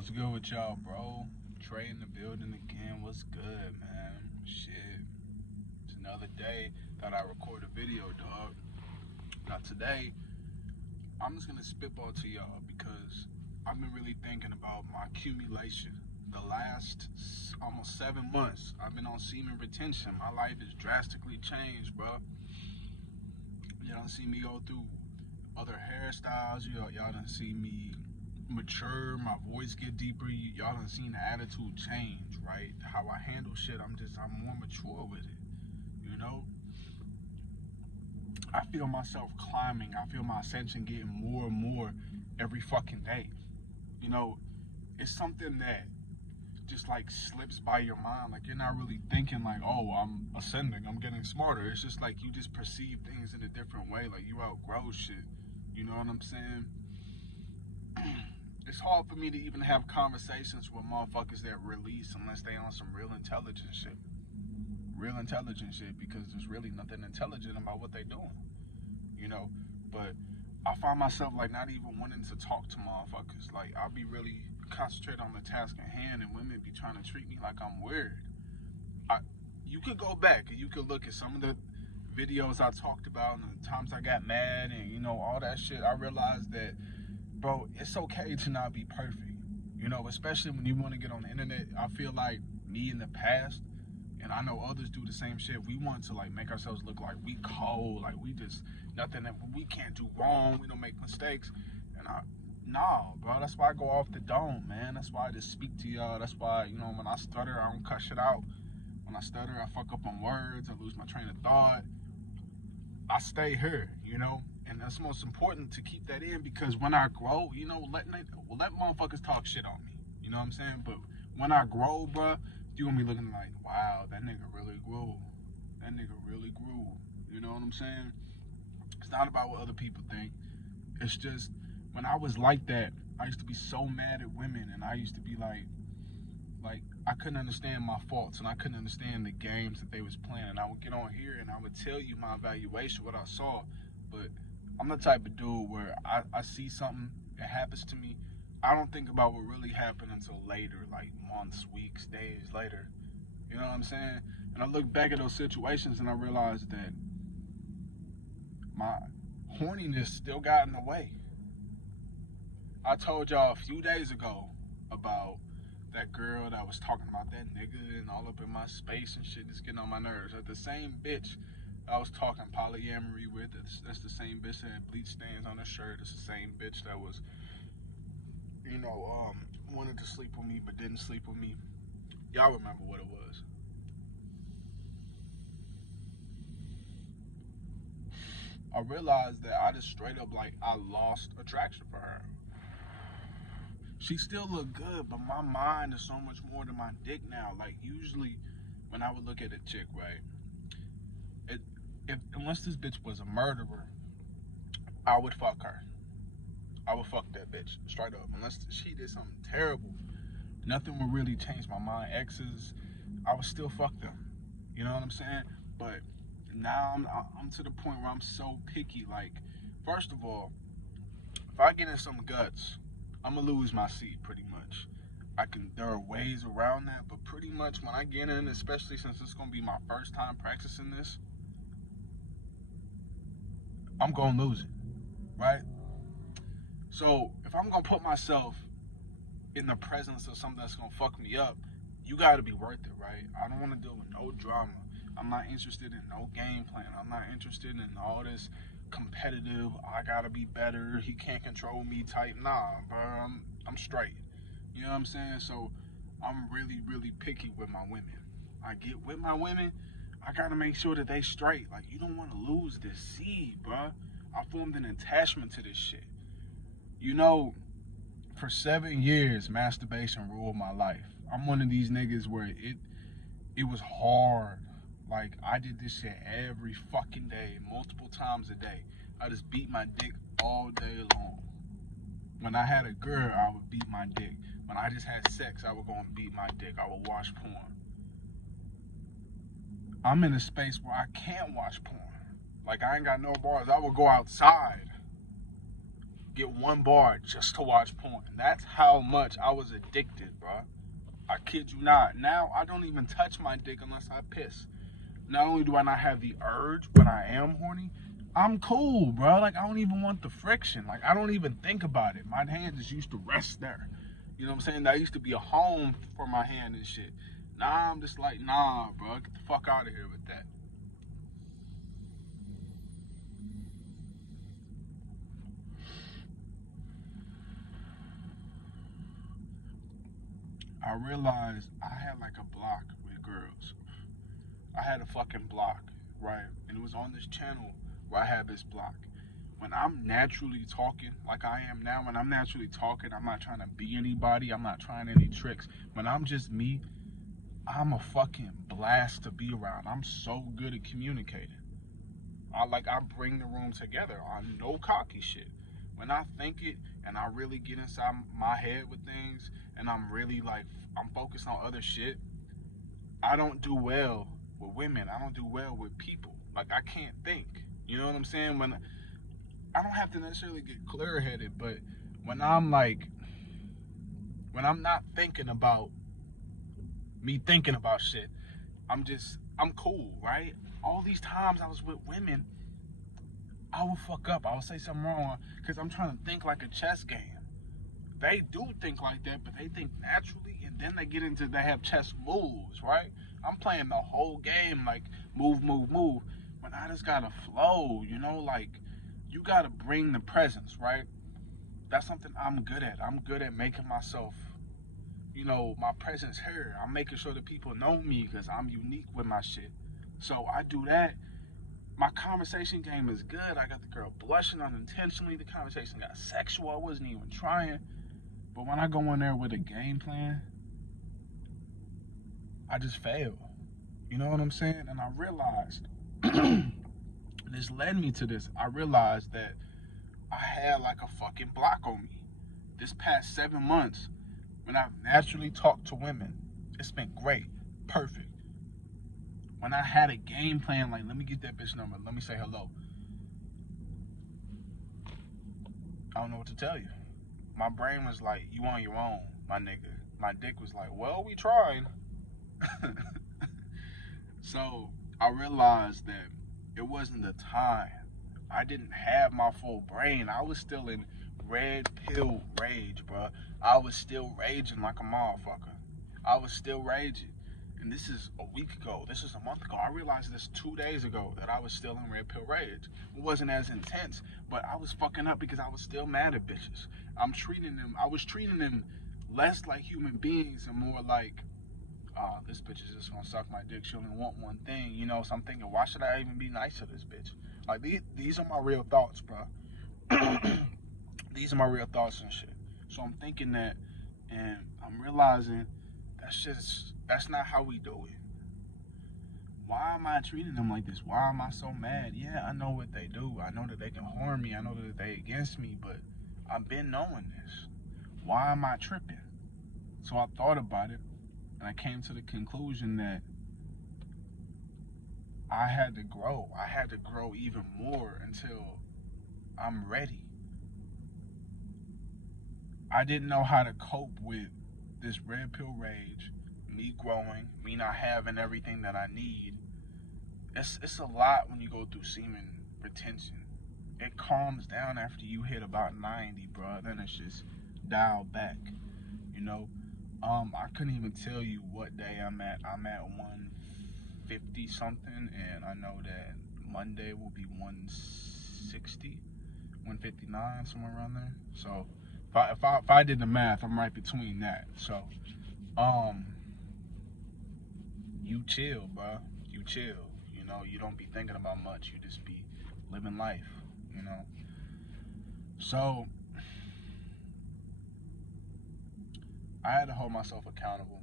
What's good with y'all, bro? Trey in the building again. What's good, man? Shit. It's another day that I record a video, dog. Now today, I'm just gonna spitball to y'all because I've been really thinking about my accumulation. The last almost 7 months, I've been on semen retention. My life has drastically changed, bro. You don't see me go through other hairstyles. Y'all done see me mature, my voice get deeper. Y'all done seen the attitude change, right? How I handle shit, I'm more mature with it, you know? I feel myself climbing. I feel my ascension getting more and more every fucking day. You know, it's something that just like slips by your mind. Like you're not really thinking like, oh, I'm ascending, I'm getting smarter. It's just like you just perceive things in a different way. Like you outgrow shit. You know what I'm saying? It's hard for me to even have conversations with motherfuckers that release unless they on some real intelligent shit. Real intelligent shit, because there's really nothing intelligent about what they doing. You know? But I find myself like not even wanting to talk to motherfuckers. Like I'll be really concentrated on the task at hand, and women be trying to treat me like I'm weird. You could go back and you could look at some of the videos I talked about and the times I got mad and, you know, all that shit. I realized that, bro, it's okay to not be perfect. You know, especially when you want to get on the internet. I feel like me in the past, and I know others do the same shit, we want to like make ourselves look like we cold, like we just nothing that we can't do wrong, we don't make mistakes. And nah, bro, that's why I go off the dome, man. That's why I just speak to y'all. That's why, you know, when I stutter, I don't cut shit out. When I stutter, I fuck up on words, I lose my train of thought. I stay here, you know? And that's most important to keep that in, because when I grow, you know, let motherfuckers talk shit on me. You know what I'm saying? But when I grow, bruh, you gonna be looking like, wow, that nigga really grew. That nigga really grew. You know what I'm saying? It's not about what other people think. It's just, when I was like that, I used to be so mad at women, and I used to be like I couldn't understand my faults, and I couldn't understand the games that they was playing. And I would get on here and I would tell you my evaluation, what I saw. But I'm the type of dude where I see something that happens to me, I don't think about what really happened until later, like months, weeks, days later. You know what I'm saying? And I look back at those situations and I realize that my horniness still got in the way. I told y'all a few days ago about that girl that was talking about that nigga and all up in my space and shit. It's getting on my nerves. That's the same bitch I was talking polyamory with. That's the same bitch that had bleach stains on her shirt. It's the same bitch that was, you know, wanted to sleep with me but didn't sleep with me. Y'all remember what it was. I realized that I just straight up, like, I lost attraction for her. She still looked good, but my mind is so much more than my dick now. Like, usually when I would look at a chick, right, unless this bitch was a murderer, I would fuck her. I would fuck that bitch, straight up. Unless she did something terrible, nothing would really change my mind. Exes, I would still fuck them. You know what I'm saying? But now I'm to the point where I'm so picky. Like, first of all, if I get in some guts, I'm gonna lose my seat pretty much. There are ways around that, but pretty much when I get in, especially since it's gonna be my first time practicing this, I'm gonna lose it, right? So if I'm gonna put myself in the presence of something that's gonna fuck me up, you gotta be worth it, right? I don't wanna deal with no drama. I'm not interested in no game plan. I'm not interested in all this competitive, I gotta be better, he can't control me type. Nah, bro, I'm straight. You know what I'm saying? So I'm really, really picky with my women. I get with my women, I gotta make sure that they straight. Like, you don't wanna lose this seed, bro. I formed an attachment to this shit. You know, for 7 years, masturbation ruled my life. I'm one of these niggas where it was hard. Like, I did this shit every fucking day, multiple times a day. I just beat my dick all day long. When I had a girl, I would beat my dick. When I just had sex, I would go and beat my dick. I would watch porn. I'm in a space where I can't watch porn. Like, I ain't got no bars. I would go outside. get one bar just to watch porn. That's how much I was addicted, bro. I kid you not. Now I don't even touch my dick unless I piss. Not only do I not have the urge, but I am horny. I'm cool, bro. Like I don't even want the friction. Like I don't even think about it. My hand just used to rest there. You know what I'm saying? That used to be a home for my hand and shit. Nah, I'm just like, nah, bro. Get the fuck out of here with that. I realized I had like a block with girls. I had a fucking block, right? And it was on this channel where I had this block. When I'm naturally talking, like I am now, when I'm naturally talking, I'm not trying to be anybody. I'm not trying any tricks. When I'm just me, I'm a fucking blast to be around. I'm so good at communicating. I bring the room together on no cocky shit. When I think it and I really get inside my head with things and I'm really like I'm focused on other shit, I don't do well with women. I don't do well with people. Like I can't think. You know what I'm saying? When I don't have to necessarily get clear headed, but when I'm like when I'm not thinking about me thinking about shit, I'm cool, right? All these times I was with women, I will fuck up. I will say something wrong because I'm trying to think like a chess game. They do think like that, but they think naturally, and then they have chess moves, right? I'm playing the whole game like move, move, move. When I just gotta flow, like you gotta bring the presence, right? That's something I'm good at. I'm good at making myself, my presence heard. I'm making sure that people know me because I'm unique with my shit. So I do that. My conversation game is good. I got the girl blushing unintentionally. The conversation got sexual. I wasn't even trying. But when I go in there with a game plan, I just fail. You know what I'm saying? And I realized this led me to this. I realized that I had like a fucking block on me. This past 7 months, when I've naturally talked to women, it's been great, perfect. When I had a game plan, like, let me get that bitch number, let me say hello, I don't know what to tell you. My brain was like, you on your own, my nigga. My dick was like, well, we tried. So I realized that it wasn't the time. I didn't have my full brain. I was still in red pill rage, bro. I was still raging like a motherfucker. I was still raging. And this is a week ago. This is a month ago. I realized this 2 days ago that I was still in red pill rage. It wasn't as intense, but I was fucking up because I was still mad at bitches. I was treating them less like human beings and more like, this bitch is just gonna suck my dick. She only want one thing, So I'm thinking, why should I even be nice to this bitch? Like these are my real thoughts, bro. These are my real thoughts and shit. So I'm thinking that, and I'm realizing that's not how we do it. Why am I treating them like this? Why am I so mad? Yeah, I know what they do. I know that they can harm me. I know that they against me, but I've been knowing this. Why am I tripping? So I thought about it, and I came to the conclusion that I had to grow. I had to grow even more until I'm ready. I didn't know how to cope with this red pill rage, me growing, me not having everything that I need. It's a lot when you go through semen retention. It calms down after you hit about 90, bro. Then it's just dialed back, you know. I couldn't even tell you what day I'm at. I'm at 150 something, and I know that Monday will be 160, 159, somewhere around there. So if I did the math, I'm right between that. So um, you chill, bro. You chill. You don't be thinking about much. You just be living life. You know. So I had to hold myself accountable.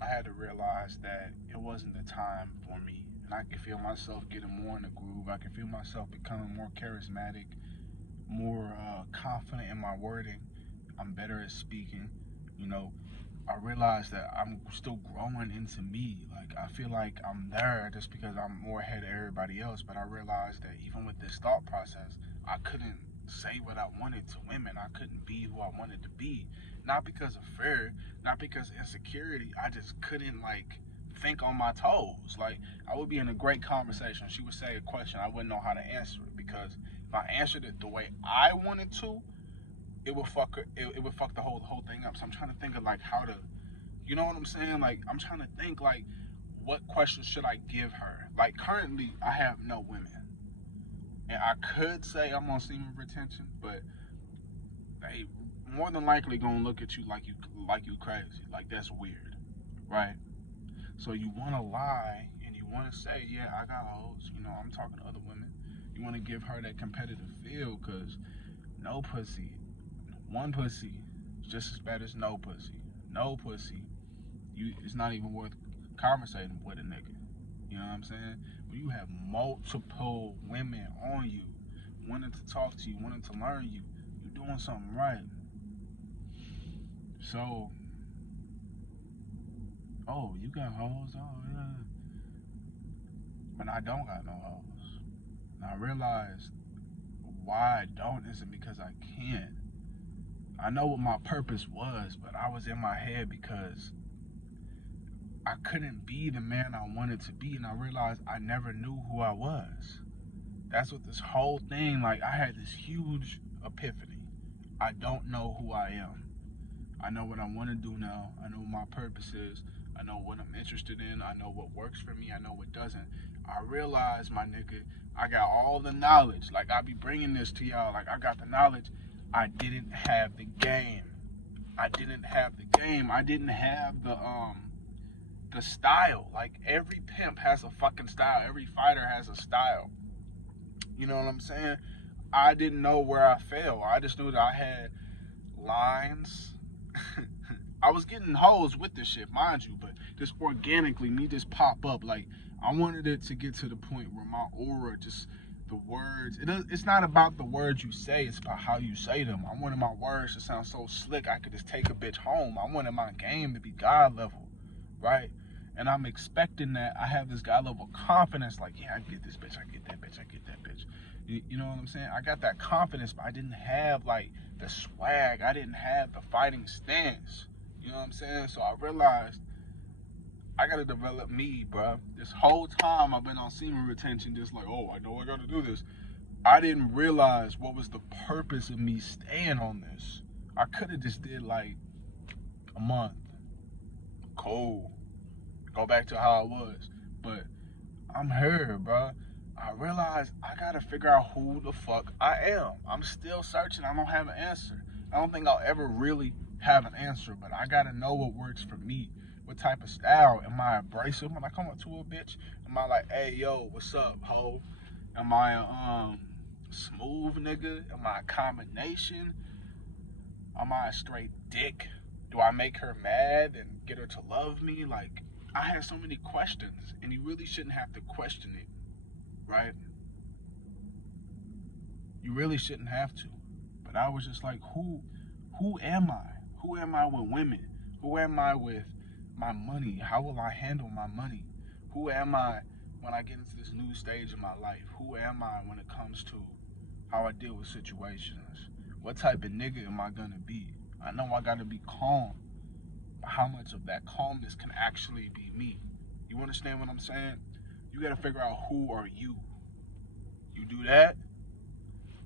I had to realize that it wasn't the time for me. And I could feel myself getting more in the groove. I could feel myself becoming more charismatic, more confident in my wording. I'm better at speaking. You know, I realized that I'm still growing into me. Like, I feel like I'm there just because I'm more ahead of everybody else. But I realized that even with this thought process, I couldn't say what I wanted to women. I couldn't be who I wanted to be. Not because of fear, not because of insecurity. I just couldn't like think on my toes. Like I would be in a great conversation. She would say a question, I wouldn't know how to answer it because if I answered it the way I wanted to, it would fuck the whole thing up. So I'm trying to think of like how to, you know what I'm saying? Like I'm trying to think like what questions should I give her? Like currently I have no women. And I could say I'm on semen retention, but they more than likely gonna look at you like you crazy. Like that's weird, right? So you wanna lie and you wanna say, yeah, I got hoes. You know, I'm talking to other women. You wanna give her that competitive feel, cause no pussy, one pussy, is just as bad as no pussy. No pussy, it's not even worth conversating with a nigga. You know what I'm saying? When you have multiple women on you, wanting to talk to you, wanting to learn you, you're doing something right. So, oh, you got hoes? Oh, yeah. But I don't got no hoes. And I realized why I don't isn't because I can't. I know what my purpose was, but I was in my head because I couldn't be the man I wanted to be, and I realized I never knew who I was. That's what this whole thing, like, I had this huge epiphany. I don't know who I am. I know what I want to do now. I know what my purpose is. I know what I'm interested in. I know what works for me. I know what doesn't. I realize, my nigga, I got all the knowledge. Like, I be bringing this to y'all. Like, I got the knowledge. I didn't have the game. I didn't have the game. I didn't have the style. Like, every pimp has a fucking style. Every fighter has a style. You know what I'm saying? I didn't know where I fell. I just knew that I had lines. I was getting hoes with this shit, mind you, but just organically, me just pop up. Like, I wanted it to get to the point where my aura just, the words, it's not about the words you say, it's about how you say them. I wanted my words to sound so slick I could just take a bitch home. I wanted my game to be God level, right? And I'm expecting that. I have this God level confidence, like, yeah, I get this bitch, I get that bitch, I get that bitch. You know what I'm saying? I got that confidence, but I didn't have, like, the swag. I didn't have the fighting stance. You know what I'm saying? So I realized I gotta develop me, bro. This whole time I've been on semen retention, just like, oh, I know I gotta do this. I didn't realize what was the purpose of me staying on this. I could have just did like a month. Cool. Go back to how I was. But I'm here, bro. I realized I gotta figure out who the fuck I am. I'm still searching. I don't have an answer. I don't think I'll ever really have an answer, but I gotta know what works for me. What type of style? Am I abrasive when I come up to a bitch? Am I like, hey, yo, what's up, ho? Am I a smooth nigga? Am I a combination? Am I a straight dick? Do I make her mad and get her to love me? Like, I had so many questions, and you really shouldn't have to question it, right? You really shouldn't have to. But I was just like, who am I? Who am I with women? Who am I with my money? How will I handle my money? Who am I when I get into this new stage of my life? Who am I when it comes to how I deal with situations? What type of nigga am I gonna be? I know I gotta be calm, but how much of that calmness can actually be me? You understand what I'm saying? You gotta figure out who are you. You do that,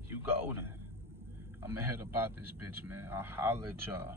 you golden. I'm ahead about this bitch, man. I'll holler at y'all.